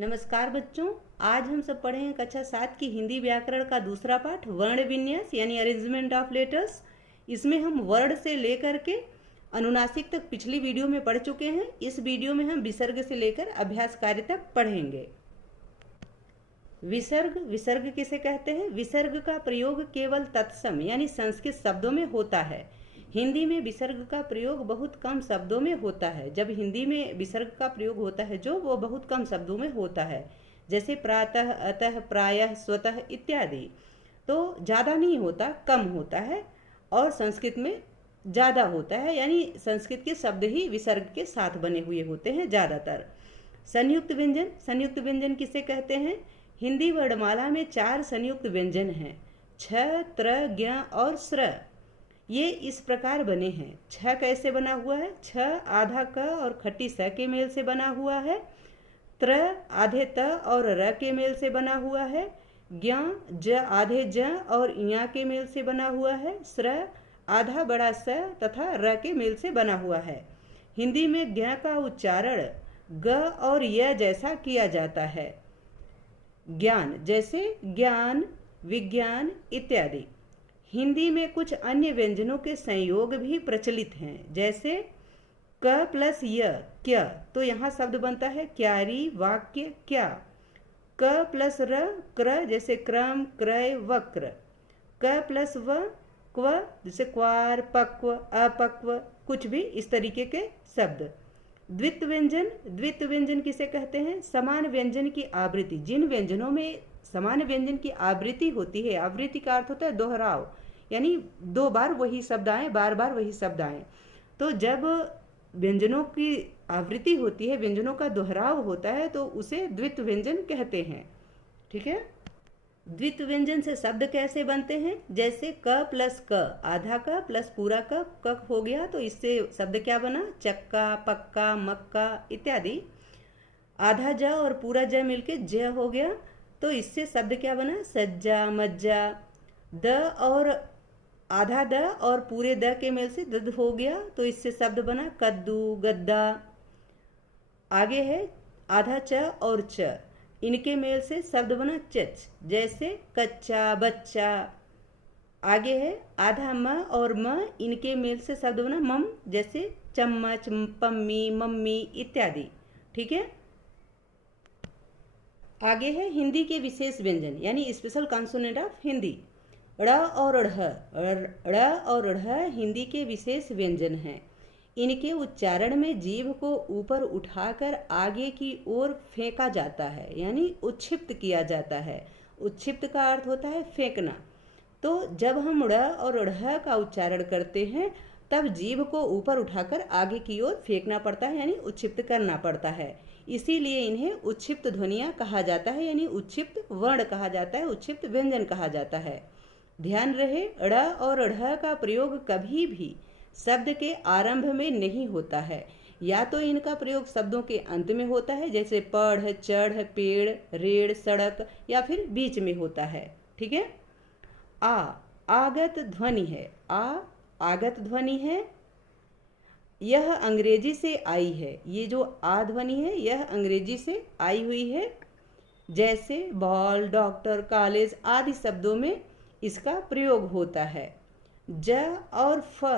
नमस्कार बच्चों। आज हम सब पढ़ेंगे कक्षा 7 की हिंदी व्याकरण का दूसरा पाठ वर्ण विन्यास यानी अरेंजमेंट ऑफ लेटर्स। इसमें हम वर्ण से लेकर के अनुनासिक तक पिछली वीडियो में पढ़ चुके हैं। इस वीडियो में हम विसर्ग से लेकर अभ्यास कार्य तक पढ़ेंगे। विसर्ग विसर्ग किसे कहते हैं? विसर्ग का प्रयोग केवल तत्सम यानी संस्कृत शब्दों में होता है। हिंदी में विसर्ग का प्रयोग बहुत कम शब्दों में होता है। जब हिंदी में विसर्ग का प्रयोग होता है वो बहुत कम शब्दों में होता है, जैसे प्रातः, अतः, प्रायः, स्वतः इत्यादि। तो ज़्यादा नहीं होता, कम होता है। और संस्कृत में ज़्यादा होता है, यानी संस्कृत के शब्द ही विसर्ग के साथ बने हुए होते हैं ज़्यादातर। संयुक्त व्यंजन किसे कहते हैं? हिंदी वर्णमाला में 4 संयुक्त व्यंजन हैं, छ, त्र, ज्ञ और स्र। ये इस प्रकार बने हैं। छ कैसे बना हुआ है? छ आधा क और खट्टी स के मेल से बना हुआ है। त्र आधे त और र के मेल से बना हुआ है। ज्ञ ज आधे ज और इया के मेल से बना हुआ है। स्र आधा बड़ा स तथा र के मेल से बना हुआ है। हिंदी में ज्ञ का उच्चारण ग और य जैसा किया जाता है। ज्ञान जैसे ज्ञान, विज्ञान इत्यादि। हिंदी में कुछ अन्य व्यंजनों के संयोग भी प्रचलित हैं, जैसे क प्लस य क्या, तो यहाँ शब्द बनता है क्यारी, वाक्य, क्या। क प्लस र क्र, जैसे क्रम, क्रय, वक्र। क प्लस व क्व, जैसे क्वार, पक्व, अपक्व, कुछ भी इस तरीके के शब्द। द्वित्व व्यंजन किसे कहते हैं? समान व्यंजन की आवृत्ति। जिन व्यंजनों में समान व्यंजन की आवृत्ति होती है, आवृत्ति का अर्थ होता है दोहराव, यानी 2 बार वही शब्द आए, बार बार वही शब्द आए। तो जब व्यंजनों की आवृत्ति होती है, व्यंजनों का दोहराव होता है, तो उसे द्वित्व व्यंजन कहते हैं। ठीक है। द्वित्व व्यंजन से शब्द कैसे बनते हैं? जैसे क प्लस क, आधा क प्लस पूरा क हो गया, तो इससे शब्द क्या बना? चक्का, पक्का, मक्का इत्यादि। आधा ज और पूरा ज मिलके ज हो गया, तो इससे शब्द क्या बना? सज्जा, मज्जा। द और आधा द और पूरे द के मेल से दद हो गया, तो इससे शब्द बना कद्दू, गद्दा। आगे है आधा च और च, इनके मेल से शब्द बना चच, जैसे कच्चा, बच्चा। आगे है आधा म और म, इनके मेल से शब्द बना मम, जैसे चम्मच, पम्मी, मम्मी इत्यादि। ठीक है। आगे है हिंदी के विशेष व्यंजन यानी स्पेशल कॉन्सोनेंट ऑफ हिंदी। ड़ और ढ़ हिंदी के विशेष व्यंजन हैं। इनके उच्चारण में जीभ को ऊपर उठाकर आगे की ओर फेंका जाता है, यानी उच्छिप्त किया जाता है। उच्छिप्त का अर्थ होता है फेंकना। तो जब हम ड़ और ढ़ का उच्चारण करते हैं, तब जीभ को ऊपर उठाकर आगे की ओर फेंकना पड़ता है, यानी उच्छिप्त करना पड़ता है। इसीलिए इन्हें उच्छिप्त ध्वनियाँ कहा जाता है, यानी उच्छिप्त वर्ण कहा जाता है, उच्छिप्त व्यंजन कहा जाता है। ध्यान रहे, ड़ और ढ़ का प्रयोग कभी भी शब्द के आरंभ में नहीं होता है। या तो इनका प्रयोग शब्दों के अंत में होता है, जैसे पढ़, चढ़, पेड़, रेड़, सड़क, या फिर बीच में होता है। ठीक है। आगत ध्वनि है। आगत ध्वनि है। यह अंग्रेजी से आई है। ये जो आ ध्वनि है, यह अंग्रेजी से आई हुई है। जैसे बॉल, डॉक्टर, कॉलेज आदि शब्दों में इसका प्रयोग होता है। ज और फ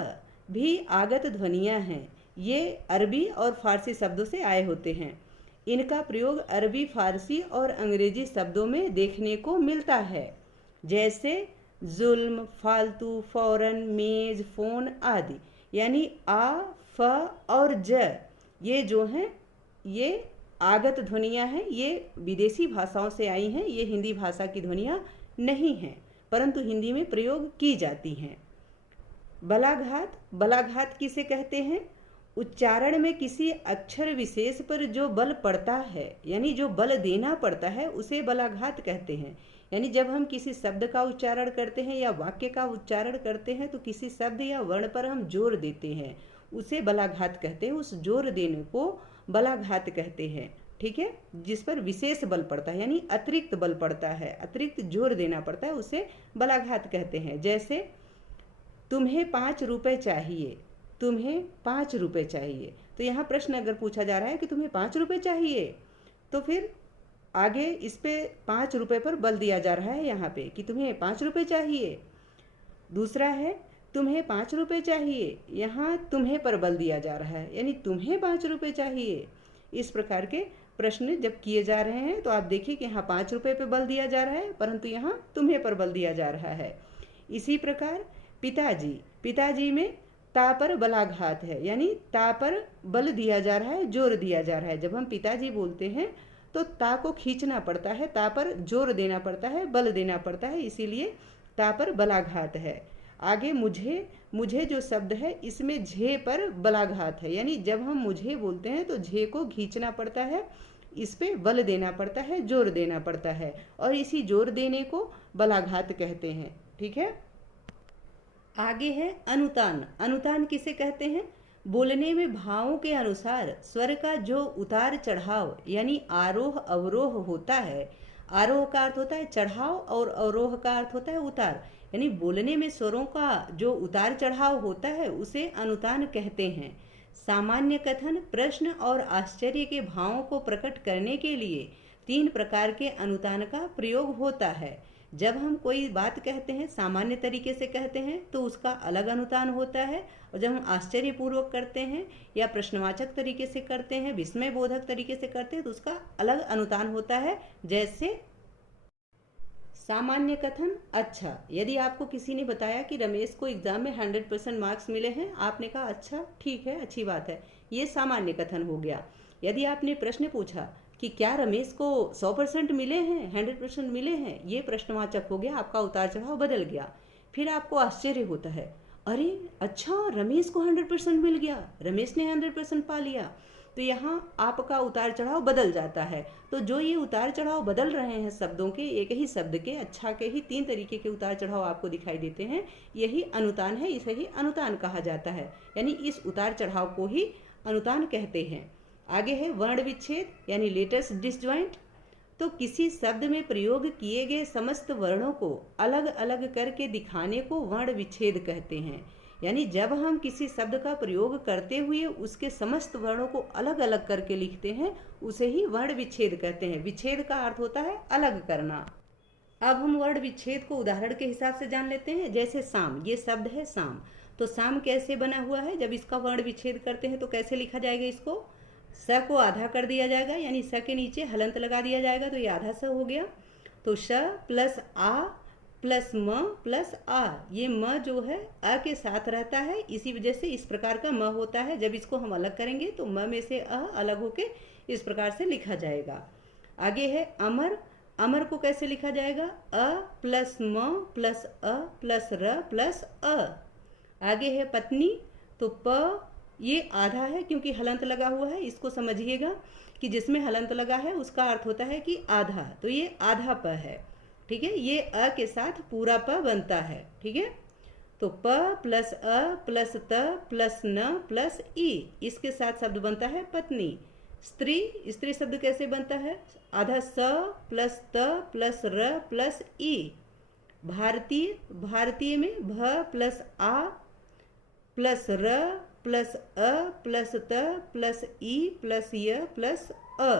भी आगत ध्वनियाँ हैं। ये अरबी और फारसी शब्दों से आए होते हैं। इनका प्रयोग अरबी, फारसी और अंग्रेजी शब्दों में देखने को मिलता है, जैसे जुल्म, फालतू, फौरन, मेज, फोन आदि। यानी आ, फ और ज ये जो हैं, ये आगत ध्वनियाँ हैं। ये विदेशी भाषाओं से आई हैं, ये हिंदी भाषा की ध्वनियाँ नहीं हैं, परंतु हिंदी में प्रयोग की जाती हैं। बलाघात किसे कहते हैं? उच्चारण में किसी अक्षर विशेष पर जो बल पड़ता है, यानी जो बल देना पड़ता है, उसे बलाघात कहते हैं। यानी जब हम किसी शब्द का उच्चारण करते हैं या वाक्य का उच्चारण करते हैं, तो किसी शब्द या वर्ण पर हम जोर देते हैं, उसे बलाघात कहते हैं। उस जोर देने को बलाघात कहते हैं। ठीक है। जिस पर विशेष बल पड़ता है, यानी अतिरिक्त बल पड़ता है, अतिरिक्त जोर देना पड़ता है, उसे बलाघात कहते हैं। जैसे तुम्हें 5 रुपए चाहिए, तुम्हें 5 रुपए चाहिए। तो यहाँ प्रश्न अगर पूछा जा रहा है कि तुम्हें 5 रुपए चाहिए, तो फिर आगे इस पे 5 रुपए पर बल दिया जा रहा है यहाँ पे कि तुम्हें 5 रुपए चाहिए। दूसरा है तुम्हें 5 रुपए चाहिए, यहाँ तुम्हें पर बल दिया जा रहा है, यानी तुम्हें 5 रुपए चाहिए। इस प्रकार के प्रश्न जब किए जा रहे हैं तो आप देखिए कि यहाँ 5 रुपए पे बल दिया जा रहा है, परंतु यहाँ तुम्हें पर बल दिया जा रहा है। इसी प्रकार पिताजी, पिताजी में ता पर बलाघात है, यानी ता पर बल दिया जा रहा है, जोर दिया जा रहा है। जब हम पिताजी बोलते हैं तो ता को खींचना पड़ता है, ता पर जोर देना पड़ता है, बल देना पड़ता है, इसीलिए ता पर बलाघात है। आगे मुझे, मुझे जो शब्द है इसमें झे पर बलाघात है, यानी जब हम मुझे बोलते हैं तो झे को खींचना पड़ता है, इस पे बल देना पड़ता है, जोर देना पड़ता है, और इसी जोर देने को बलाघात कहते हैं। ठीक है। आगे है अनुतान। अनुतान किसे कहते हैं? बोलने में भावों के अनुसार स्वर का जो उतार चढ़ाव यानी आरोह अवरोह होता है। आरोह का अर्थ होता है चढ़ाव और अवरोह का अर्थ होता है उतार, यानी बोलने में स्वरों का जो उतार चढ़ाव होता है उसे अनुतान कहते हैं। सामान्य कथन, प्रश्न और आश्चर्य के भावों को प्रकट करने के लिए 3 प्रकार के अनुतान का प्रयोग होता है। जब हम कोई बात कहते हैं, सामान्य तरीके से कहते हैं तो उसका अलग अनुतान होता है, और जब हम आश्चर्यपूर्वक करते हैं या प्रश्नवाचक तरीके से करते हैं, विस्मय बोधक तरीके से करते हैं तो उसका अलग अनुतान होता है। जैसे सामान्य कथन, अच्छा, यदि आपको किसी ने बताया कि रमेश को एग्जाम में 100% मार्क्स मिले हैं, आपने कहा अच्छा ठीक है, अच्छी बात है, ये सामान्य कथन हो गया। यदि आपने प्रश्न पूछा कि क्या रमेश को 100% मिले हैं, 100% मिले हैं, ये प्रश्नवाचक हो गया, आपका उतार चढ़ाव बदल गया। फिर आपको आश्चर्य होता है, अरे अच्छा रमेश को 100% मिल गया, रमेश ने 100% पा लिया, तो यहाँ आपका उतार चढ़ाव बदल जाता है। तो जो ये उतार चढ़ाव बदल रहे हैं शब्दों के, एक ही शब्द के अच्छा के ही 3 तरीके के उतार चढ़ाव आपको दिखाई देते हैं, यही अनुतान है, इसे ही अनुतान कहा जाता है, यानी इस उतार चढ़ाव को ही अनुतान कहते हैं। आगे है वर्ण विच्छेद यानी लेटर्स डिसजॉइंट। तो किसी शब्द में प्रयोग किए गए समस्त वर्णों को अलग अलग करके दिखाने को वर्ण विच्छेद कहते हैं। यानी जब हम किसी शब्द का प्रयोग करते हुए उसके समस्त वर्णों को अलग अलग करके लिखते हैं, उसे ही वर्ण विच्छेद कहते हैं। विच्छेद का अर्थ होता है अलग करना। अब हम वर्ण विच्छेद को उदाहरण के हिसाब से जान लेते हैं। जैसे शाम, ये शब्द है शाम, तो शाम कैसे बना हुआ है? जब इसका वर्ण विच्छेद करते हैं तो कैसे लिखा जाएगा? इसको स को आधा कर दिया जाएगा, यानी स के नीचे हलंत लगा दिया जाएगा, तो ये आधा स हो गया। तो श प्लस आ प्लस म प्लस आ, ये म जो है अ के साथ रहता है, इसी वजह से इस प्रकार का म होता है। जब इसको हम अलग करेंगे तो म में से अ अलग होके इस प्रकार से लिखा जाएगा। आगे है अमर। अमर को कैसे लिखा जाएगा? अ प्लस म प्लस अ प्लस र प्लस अ। आगे है पत्नी, तो प ये आधा है क्योंकि हलंत लगा हुआ है। इसको समझिएगा कि जिसमें हलंत लगा है उसका अर्थ होता है कि आधा, तो ये आधा प है। ठीक है, ये अ के साथ पूरा प बनता है। ठीक है, तो प प्लस अ प्लस त प्लस न प्लस ई, इसके साथ शब्द बनता है पत्नी। स्त्री, स्त्री शब्द कैसे बनता है? आधा स प्लस त प्लस र प्लस ई। भारतीय, भारतीय में भ प्लस आ प्लस र प्लस अ प्लस त प्लस ई प्लस य प्लस अ।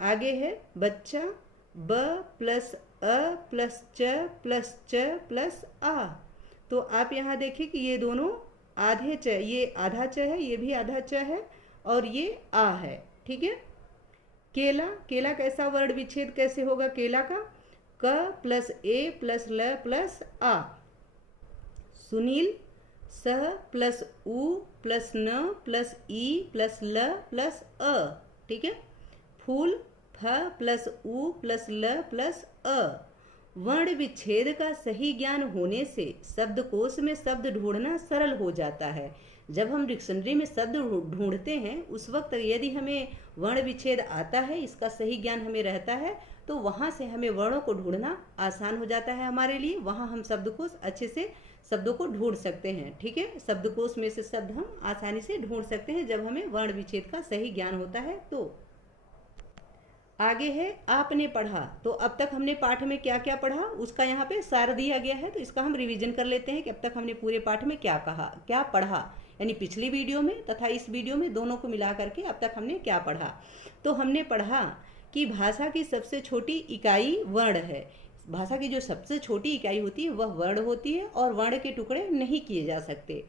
आगे है बच्चा, ब प्लस अ प्लस च प्लस आ। तो आप यहाँ देखिए कि ये दोनों आधे च, ये आधा च है, ये भी आधा च है, और ये आ है। ठीक है। केला, केला कैसा वर्ण विच्छेद कैसे होगा? केला का क प्लस ए प्लस ल प्लस आ। सुनील, स प्लस उ प्लस न प्लस ई प्लस ल प्लस अ। ठीक है। फूल, फ प्लस उ प्लस ल प्लस अ। वर्ण विच्छेद का सही ज्ञान होने से शब्दकोश में शब्द ढूंढना सरल हो जाता है। जब हम डिक्शनरी में शब्द ढूंढते हैं उस वक्त यदि हमें वर्ण विच्छेद आता है, इसका सही ज्ञान हमें रहता है, तो वहाँ से हमें वर्णों को ढूंढना आसान हो जाता है हमारे लिए। वहाँ हम शब्दकोश अच्छे से शब्दों को ढूंढ सकते हैं। ठीक है, शब्दकोश में से शब्द हम आसानी से ढूंढ सकते हैं जब हमें वर्ण विच्छेद का सही ज्ञान होता है। तो आगे है आपने पढ़ा। तो अब तक हमने पाठ में क्या क्या पढ़ा उसका यहाँ पे सार दिया गया है, तो इसका हम रिवीजन कर लेते हैं कि अब तक हमने पूरे पाठ में क्या कहा, क्या पढ़ा, यानी पिछली वीडियो में तथा इस वीडियो में दोनों को मिला करके अब तक हमने क्या पढ़ा। तो हमने पढ़ा कि भाषा की सबसे छोटी इकाई वर्ण है। भाषा की जो सबसे छोटी इकाई होती है वह वर्ण होती है और वर्ण के टुकड़े नहीं किए जा सकते।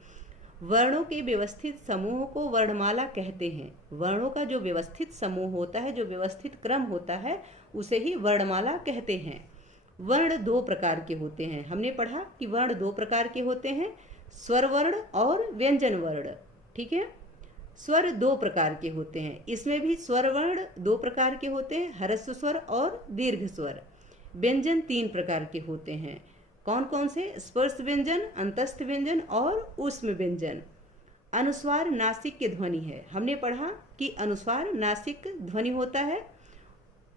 वर्णों के व्यवस्थित समूह को वर्णमाला कहते हैं। वर्णों का जो व्यवस्थित समूह होता है, जो व्यवस्थित क्रम होता है, उसे ही वर्णमाला कहते हैं। वर्ण दो प्रकार के होते हैं। हमने पढ़ा कि वर्ण दो प्रकार के होते हैं, स्वर वर्ण और व्यंजन वर्ण। ठीक है, स्वर दो प्रकार के होते हैं। इसमें भी स्वर वर्ण दो प्रकार के होते हैं, ह्रस्व स्वर और दीर्घ स्वर। व्यंजन तीन प्रकार के होते हैं। कौन कौन से? स्पर्श व्यंजन, अंतस्थ व्यंजन और ऊष्म व्यंजन। अनुस्वार नासिक की ध्वनि है। हमने पढ़ा कि अनुस्वार नासिक ध्वनि होता है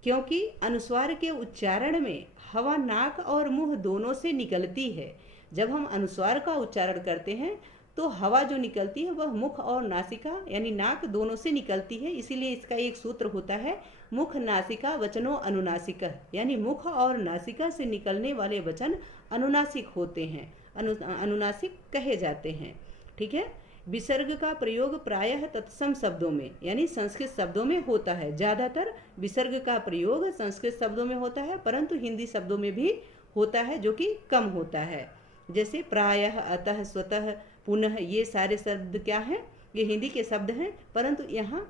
क्योंकि अनुस्वार के उच्चारण में हवा नाक और मुंह दोनों से निकलती है। जब हम अनुस्वार का उच्चारण करते हैं तो हवा जो निकलती है वह मुख और नासिका यानी नाक दोनों से निकलती है। इसीलिए इसका एक सूत्र होता है, मुख नासिका वचनो अनुनासिक, यानी मुख और नासिका से निकलने वाले वचन अनुनासिक होते हैं, अनुनासिक कहे जाते हैं। ठीक है, विसर्ग का प्रयोग प्रायः तत्सम शब्दों में यानी संस्कृत शब्दों में होता है। ज़्यादातर विसर्ग का प्रयोग संस्कृत शब्दों में होता है, परंतु हिंदी शब्दों में भी होता है जो कि कम होता है। जैसे प्रायः, अतः, स्वतः, पुनः, ये सारे शब्द क्या हैं? ये हिंदी के शब्द हैं, परंतु यहाँ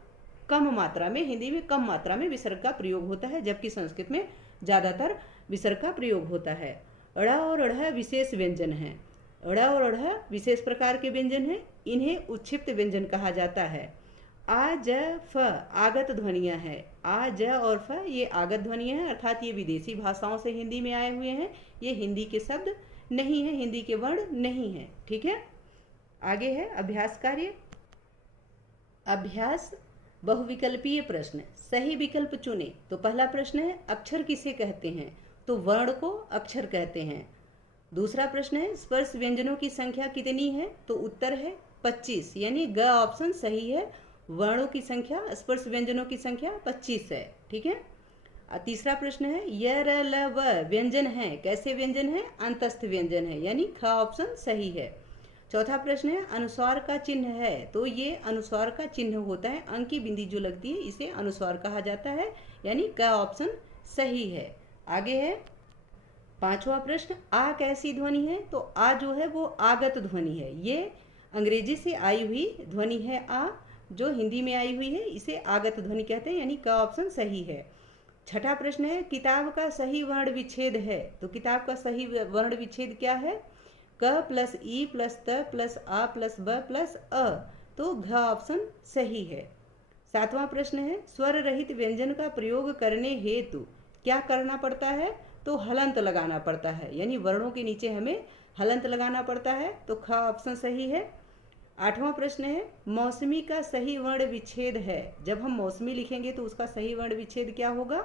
कम मात्रा में, हिंदी में कम मात्रा में विसर्ग का प्रयोग होता है, जबकि संस्कृत में ज़्यादातर विसर्ग का प्रयोग होता है। अड़ा और अढ़ा विशेष व्यंजन हैं। अड़ा और अढ़ा विशेष प्रकार के व्यंजन हैं। इन्हें उच्छिप्त व्यंजन कहा जाता है। आ, ज, फ आगत ध्वनियाँ हैं। आ, ज और फ ये आगत ध्वनियाँ हैं, अर्थात ये विदेशी भाषाओं से हिंदी में आए हुए हैं। ये हिंदी के शब्द नहीं है, हिंदी के वर्ण नहीं है। ठीक है, आगे है अभ्यास कार्य। अभ्यास बहुविकल्पीय प्रश्न। सही विकल्प चुने। तो पहला प्रश्न है अक्षर किसे कहते हैं? तो वर्ण को अक्षर कहते हैं। दूसरा प्रश्न है स्पर्श व्यंजनों की संख्या कितनी है? तो उत्तर है 25, यानी ग ऑप्शन सही है। वर्णों की संख्या, स्पर्श व्यंजनों की संख्या 25 है। ठीक है, तीसरा प्रश्न है य, र, ल, व व्यंजन है, कैसे व्यंजन है? अंतस्थ व्यंजन है, यानी ख ऑप्शन सही है। चौथा प्रश्न है अनुस्वार का चिन्ह है। तो ये अनुस्वार का चिन्ह होता है, अंक की बिंदी जो लगती है इसे अनुस्वार कहा जाता है, यानी क ऑप्शन सही है। आगे है पांचवा प्रश्न आ कैसी ध्वनि है? तो आ जो है वो आगत ध्वनि है। ये अंग्रेजी से आई हुई ध्वनि है। आ जो हिंदी में आई हुई है इसे आगत ध्वनि कहते हैं, यानी क ऑप्शन सही है। छठा प्रश्न है किताब का सही वर्ण विच्छेद है। तो किताब का सही वर्ण विच्छेद क्या है? क प्लस ई प्लस त प्लस आ प्लस ब प्लस अ। तो घ ऑप्शन सही है। सातवां प्रश्न है स्वर रहित व्यंजन का प्रयोग करने हेतु क्या करना पड़ता है? तो हलंत लगाना पड़ता है, यानी वर्णों के नीचे हमें हलंत लगाना पड़ता है। तो ख ऑप्शन सही है। आठवां प्रश्न है मौसमी का सही वर्ण विच्छेद है। जब हम मौसमी लिखेंगे तो उसका सही वर्ण विच्छेद क्या होगा?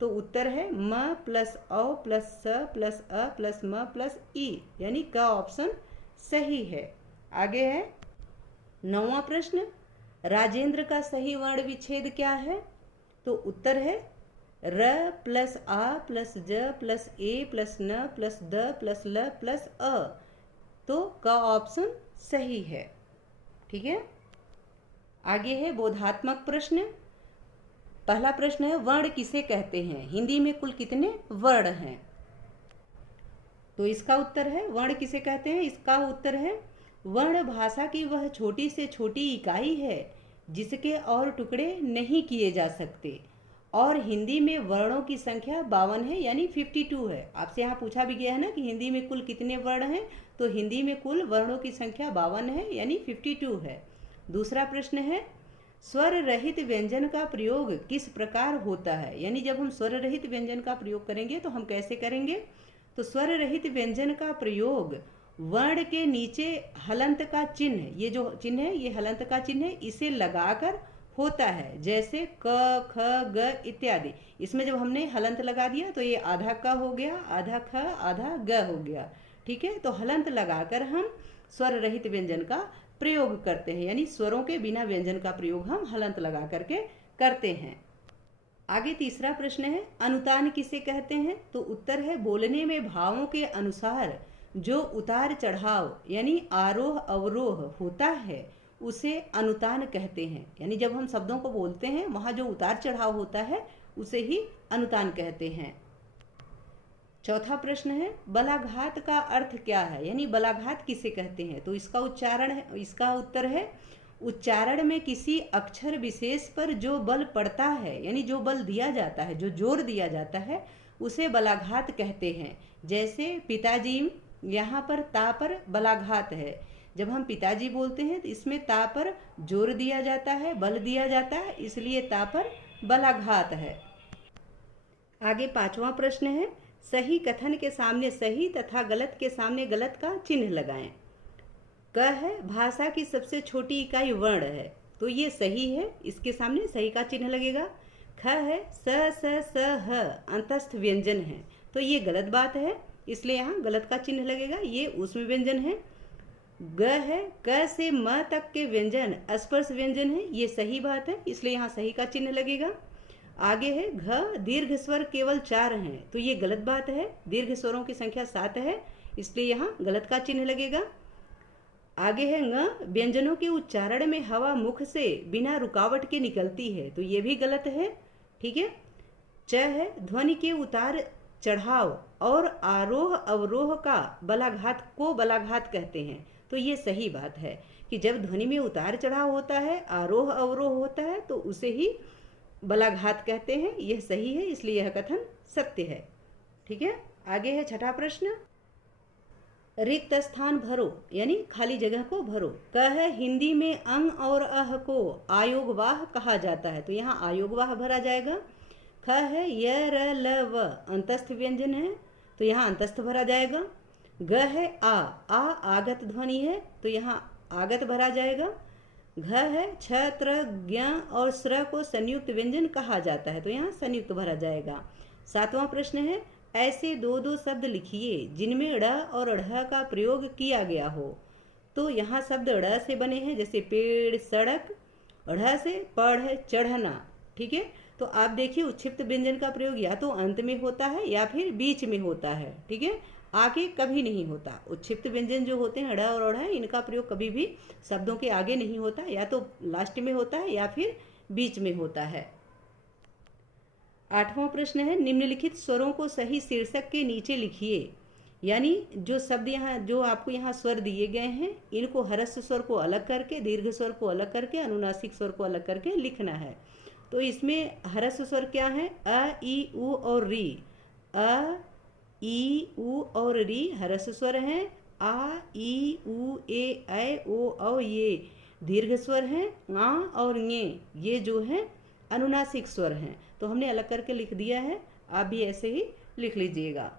तो उत्तर है म प्लस औ प्लस स प्लस अ प्लस म प्लस ई, यानी क ऑप्शन सही है। आगे है नौवां प्रश्न राजेंद्र का सही वर्ण विच्छेद क्या है? तो उत्तर है र प्लस आ प्लस ज प्लस ए प्लस न प्लस द प्लस ल प्लस अ। तो क ऑप्शन सही है। ठीक है, आगे है बोधात्मक प्रश्न। पहला प्रश्न है वर्ण किसे कहते हैं? हिंदी में कुल कितने वर्ण हैं? तो इसका उत्तर है वर्ण किसे कहते हैं, इसका उत्तर है वर्ण भाषा की वह छोटी से छोटी इकाई है जिसके और टुकड़े नहीं किए जा सकते। और हिंदी में वर्णों की संख्या 52 है, यानी 52 है। आपसे यहाँ पूछा भी गया है ना कि हिंदी में कुल कितने वर्ण हैं, तो हिंदी में कुल वर्णों की संख्या 52 है, यानी 52 है। दूसरा प्रश्न है स्वर रहित व्यंजन का प्रयोग किस प्रकार होता है? यानी जब हम स्वर रहित व्यंजन का प्रयोग करेंगे तो हम कैसे करेंगे? तो स्वर रहित व्यंजन का प्रयोग वर्ण के नीचे हलंत का चिन्ह, ये जो चिन्ह है ये हलंत का चिन्ह है, इसे लगाकर होता है। जैसे क, ख, ग इत्यादि। इसमें जब हमने हलंत लगा दिया तो ये आधा क हो गया, आधा ख, आधा ग हो गया। ठीक है, तो हलंत लगाकर हम स्वर रहित व्यंजन का प्रयोग करते हैं, यानी स्वरों के बिना व्यंजन का प्रयोग हम हलंत लगा करके करते हैं। आगे तीसरा प्रश्न है अनुतान किसे कहते हैं? तो उत्तर है बोलने में भावों के अनुसार जो उतार चढ़ाव यानी आरोह अवरोह होता है उसे अनुतान कहते हैं। यानी जब हम शब्दों को बोलते हैं वहाँ जो उतार चढ़ाव होता है उसे ही अनुतान कहते हैं। चौथा प्रश्न है, बलाघात का अर्थ क्या है, यानी बलाघात किसे कहते हैं। तो इसका उत्तर है, उच्चारण में किसी अक्षर विशेष पर जो बल पड़ता है, यानी जो बल दिया जाता है, जो जोर दिया जाता है, उसे बलाघात कहते हैं। जैसे पिताजी, यहाँ पर ता पर बलाघात है। जब हम पिताजी बोलते हैं तो इसमें ता पर जोर दिया जाता है, बल दिया जाता है, इसलिए ता पर बलाघात है। आगे पांचवा प्रश्न है, सही कथन के सामने सही तथा गलत के सामने गलत का चिन्ह लगाएं। क है भाषा की सबसे छोटी इकाई वर्ण है, तो ये सही है, इसके सामने सही का चिन्ह लगेगा। ख है स ह अंतस्थ व्यंजन है, तो ये गलत बात है, इसलिए यहाँ गलत का चिन्ह लगेगा, ये ऊष्म व्यंजन है। ग है क से म तक के व्यंजन स्पर्श व्यंजन है, ये सही बात है, इसलिए यहाँ सही का चिन्ह लगेगा। आगे है घ दीर्घ स्वर केवल 4 हैं, तो ये गलत बात है, दीर्घ स्वरों की संख्या 7 है, इसलिए यहाँ गलत का चिन्ह लगेगा। आगे है ङ व्यंजनों के उच्चारण में हवा मुख से बिना रुकावट के निकलती है, तो ये भी गलत है, ठीक है। च है ध्वनि के उतार चढ़ाव और आरोह अवरोह का बलाघात कहते हैं, तो ये सही बात है कि जब ध्वनि में उतार चढ़ाव होता है, आरोह अवरोह होता है, तो उसे ही बलाघात कहते हैं, यह सही है, इसलिए यह कथन सत्य है, ठीक है। आगे है छठा प्रश्न, रिक्त स्थान भरो, यानी खाली जगह को भरो। क है हिंदी में अंग और अह को आयोगवाह कहा जाता है, तो यहाँ आयोगवाह भरा जाएगा। ख है य र ल व अंतस्थ व्यंजन है, तो यहाँ अंतस्थ भरा जाएगा। ग है आ आगत ध्वनि है, तो यहाँ आगत भरा जाएगा। घ है छ त्र ज्ञ और स्र को संयुक्त व्यंजन कहा जाता है, तो यहाँ संयुक्त भरा जाएगा। सातवां प्रश्न है, ऐसे दो शब्द लिखिए जिनमें ड़ और ढ़ का प्रयोग किया गया हो। तो यहाँ शब्द ड़ से बने हैं, जैसे पेड़, सड़क, ढ़ से पढ़, चढ़ना, ठीक है। तो आप देखिए उच्छिप्त व्यंजन का प्रयोग या तो अंत में होता है या फिर बीच में होता है, ठीक है, आगे कभी नहीं होता। उच्छिप्त व्यंजन जो होते हैं ड़ और ढ़, इनका प्रयोग कभी भी शब्दों के आगे नहीं होता, या तो लास्ट में होता है या फिर बीच में होता है। आठवां प्रश्न है, निम्नलिखित स्वरों को सही शीर्षक के नीचे लिखिए, यानी जो शब्द यहाँ जो आपको यहाँ स्वर दिए गए हैं, इनको ह्रस्व स्वर को अलग करके, दीर्घ स्वर को अलग करके, अनुनासिक स्वर को अलग करके लिखना है। तो इसमें ह्रस्व स्वर क्या है, अ, ई, उ और री। अ, ई, उ और री ह्रस्व स्वर हैं। आ, ई, उ, ए, ऐ, ओ, औ ये दीर्घ स्वर हैं। आ और ङे ये जो हैं अनुनासिक स्वर हैं। तो हमने अलग करके लिख दिया है, आप भी ऐसे ही लिख लीजिएगा।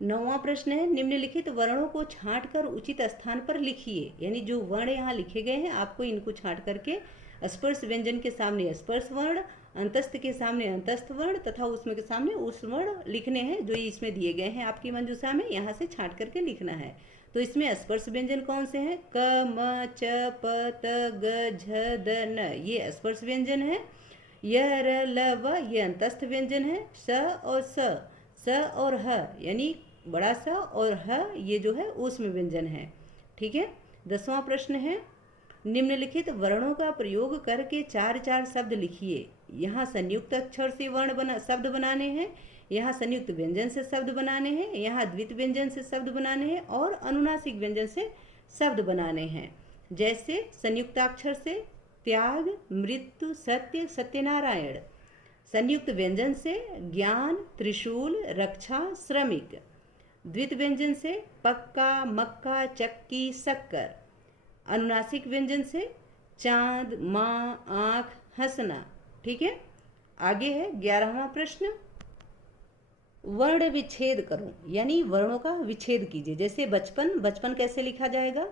नौवां प्रश्न है, निम्नलिखित वर्णों को छांट कर उचित स्थान पर लिखिए, यानी जो वर्ण यहाँ लिखे गए हैं आपको इनको छांट करके स्पर्श व्यंजन के सामने स्पर्श वर्ण, अंतस्थ के सामने अंतस्थ वर्ण तथा उसमें के सामने उस वर्ण लिखने हैं जो इसमें दिए गए हैं आपकी मंजूषा में, यहाँ से छांट करके लिखना है। तो इसमें स्पर्श व्यंजन कौन से हैं, क, म, च, प, त, ग, झ, द, न, ये स्पर्श व्यंजन है। य, र, ल, व ये अंतस्थ व्यंजन है। स और स और ह यानी बड़ा स और ह ये जो है ऊष्म व्यंजन है, ठीक है। 10वां प्रश्न है, निम्नलिखित वर्णों का प्रयोग करके 4 शब्द लिखिए। यहाँ संयुक्त अक्षर से शब्द बनाने हैं, यहाँ संयुक्त व्यंजन से शब्द बनाने हैं, यहाँ द्वित व्यंजन से शब्द बनाने हैं और अनुनासिक व्यंजन से शब्द बनाने हैं। जैसे संयुक्ताक्षर से त्याग, मृत्यु, सत्य, सत्यनारायण। संयुक्त व्यंजन से ज्ञान, त्रिशूल, रक्षा, श्रमिक। द्वित व्यंजन से पक्का, मक्का, चक्की, शक्कर। अनुनासिक व्यंजन से चांद, माँ, आँख, हंसना, ठीक है। आगे है 11वां प्रश्न, वर्ण विच्छेद करो, यानी वर्णों का विच्छेद कीजिए। जैसे बचपन कैसे लिखा जाएगा,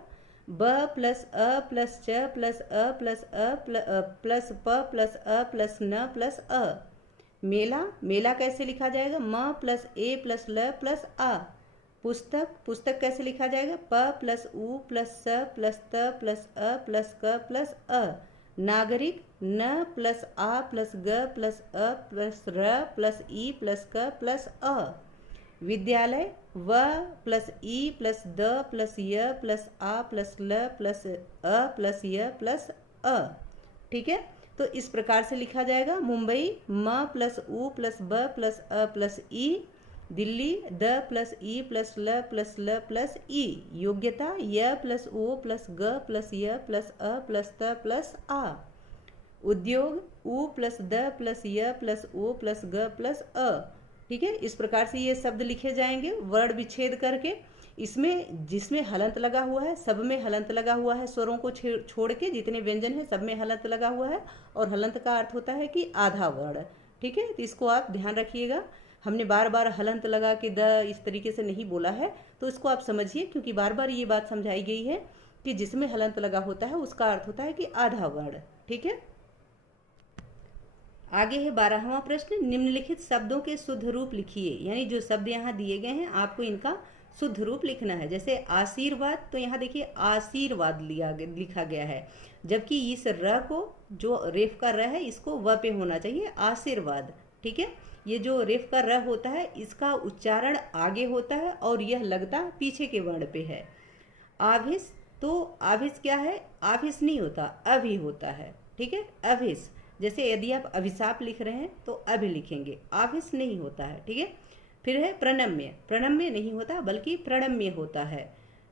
ब प्लस अ प्लस च प्लस अ प्लस अ प्लस प प्लस अ प्लस न प्लस अ। मेला कैसे लिखा जाएगा, म प्लस ए प्लस ल प्लस आ। पुस्तक कैसे लिखा जाएगा, प प्लस उ प्लस स प्लस त प्लस अ प्लस क प्लस अ। नागरिक, न प्लस आ प्लस ग प्लस अ प्लस र प्लस ई प्लस क प्लस अ। विद्यालय, व plus E plus the plus य प्लस आ प्लस ल प्लस अ प्लस य प्लस अ, ठीक है। तो इस प्रकार से लिखा जाएगा, मुंबई म प्लस उ प्लस ब plus a plus E, Delhi the plus E plus ल प्लस ल प्लस ई, योग्यता य प्लस ओ प्लस ग प्लस य प्लस अ प्लस त प्लस आ, उद्योग उ प्लस द प्लस य प्लस ओ प्लस ग प्लस अ। ठीक है, इस प्रकार से ये शब्द लिखे जाएंगे वर्ण विच्छेद करके। इसमें जिसमें हलंत लगा हुआ है सब में हलंत लगा हुआ है, स्वरों को छोड़ के जितने व्यंजन है सब में हलंत लगा हुआ है, और हलंत का अर्थ होता है कि आधा वर्ण। ठीक है, तो इसको आप ध्यान रखिएगा। हमने बार बार हलंत लगा के द इस तरीके से नहीं बोला है, तो इसको आप समझिए, क्योंकि बार बार ये बात समझाई गई है कि जिसमें हलंत लगा होता है उसका अर्थ होता है कि आधा वर्ण। ठीक है, आगे है 12वां प्रश्न, निम्नलिखित शब्दों के शुद्ध रूप लिखिए। यानी जो शब्द यहाँ दिए गए हैं आपको इनका शुद्ध रूप लिखना है। जैसे आशीर्वाद, तो यहाँ देखिए आशीर्वाद लिखा गया है, जबकि इस र को, जो रेफ का र है, इसको व पे होना चाहिए, आशीर्वाद। ठीक है, ये जो रेफ का र होता है इसका उच्चारण आगे होता है और यह लगता पीछे के वर्ण पे है। आभिस, तो आभिस क्या है, आभिस नहीं होता, अभि होता है। ठीक है, अभिस, जैसे यदि आप अभिशाप लिख रहे हैं तो अभि लिखेंगे, आभिस नहीं होता है। ठीक है, फिर है प्रणम्य, प्रणम्य नहीं होता बल्कि प्रणम्य होता है।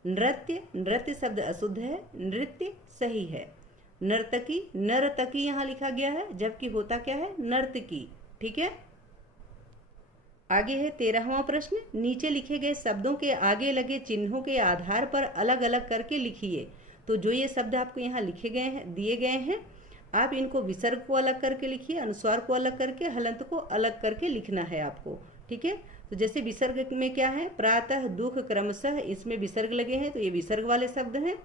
नृत्य, नृत्य शब्द अशुद्ध है, नृत्य सही है। नर्तकी, नर्तकी यहाँ लिखा गया है, जबकि होता क्या है, नर्तकी। ठीक है, आगे है 13वां प्रश्न, नीचे लिखे गए शब्दों के आगे लगे चिन्हों के आधार पर अलग अलग करके लिखिए। तो जो ये शब्द आपको यहाँ लिखे गए हैं, दिए गए हैं, आप इनको विसर्ग को अलग करके लिखिए, अनुस्वार को अलग करके, हलंत को अलग करके लिखना है आपको। ठीक है, तो जैसे विसर्ग में क्या है, प्रातः, दुख, क्रमशः, इसमें विसर्ग लगे हैं तो ये विसर्ग वाले शब्द हैं।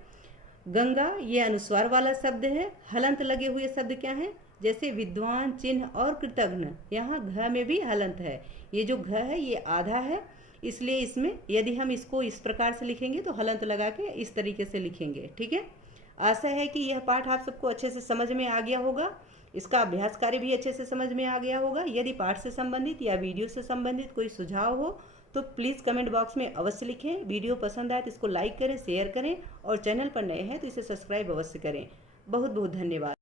गंगा, ये अनुस्वार वाला शब्द है। हलंत लगे हुए शब्द क्या हैं, जैसे विद्वान, चिन्ह और कृतघ्न, यहाँ घ में भी हलंत है। ये जो घ है ये आधा है, इसलिए इसमें यदि हम इसको इस प्रकार से लिखेंगे तो हलंत लगा के इस तरीके से लिखेंगे। ठीक है, आशा है कि यह पाठ आप सबको अच्छे से समझ में आ गया होगा, इसका अभ्यास कार्य भी अच्छे से समझ में आ गया होगा। यदि पाठ से संबंधित या वीडियो से संबंधित कोई सुझाव हो तो प्लीज़ कमेंट बॉक्स में अवश्य लिखें। वीडियो पसंद आए तो इसको लाइक करें, शेयर करें, और चैनल पर नए हैं तो इसे सब्सक्राइब अवश्य करें। बहुत बहुत धन्यवाद।